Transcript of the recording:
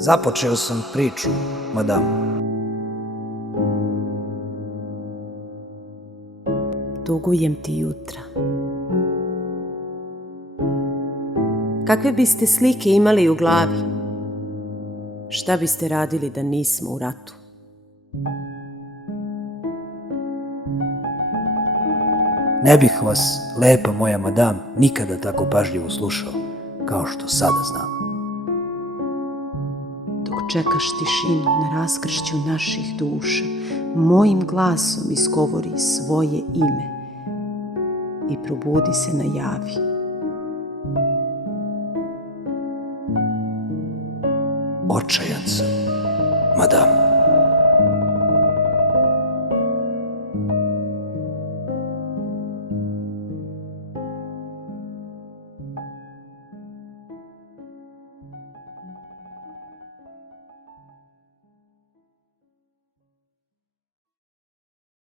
Započeo sam priču, madam. Tugujem ti jutra. Kakve biste slike imali u glavi? Šta biste radili da nismo u ratu? Ne bih vas, lepa moja madam, nikada tako pažljivo slušao, kao što sada znam. Dok čekaš tišinu na raskršću naših duša, mojim glasom izgovori svoje ime i probudi se na javi. Očajan sam, madam.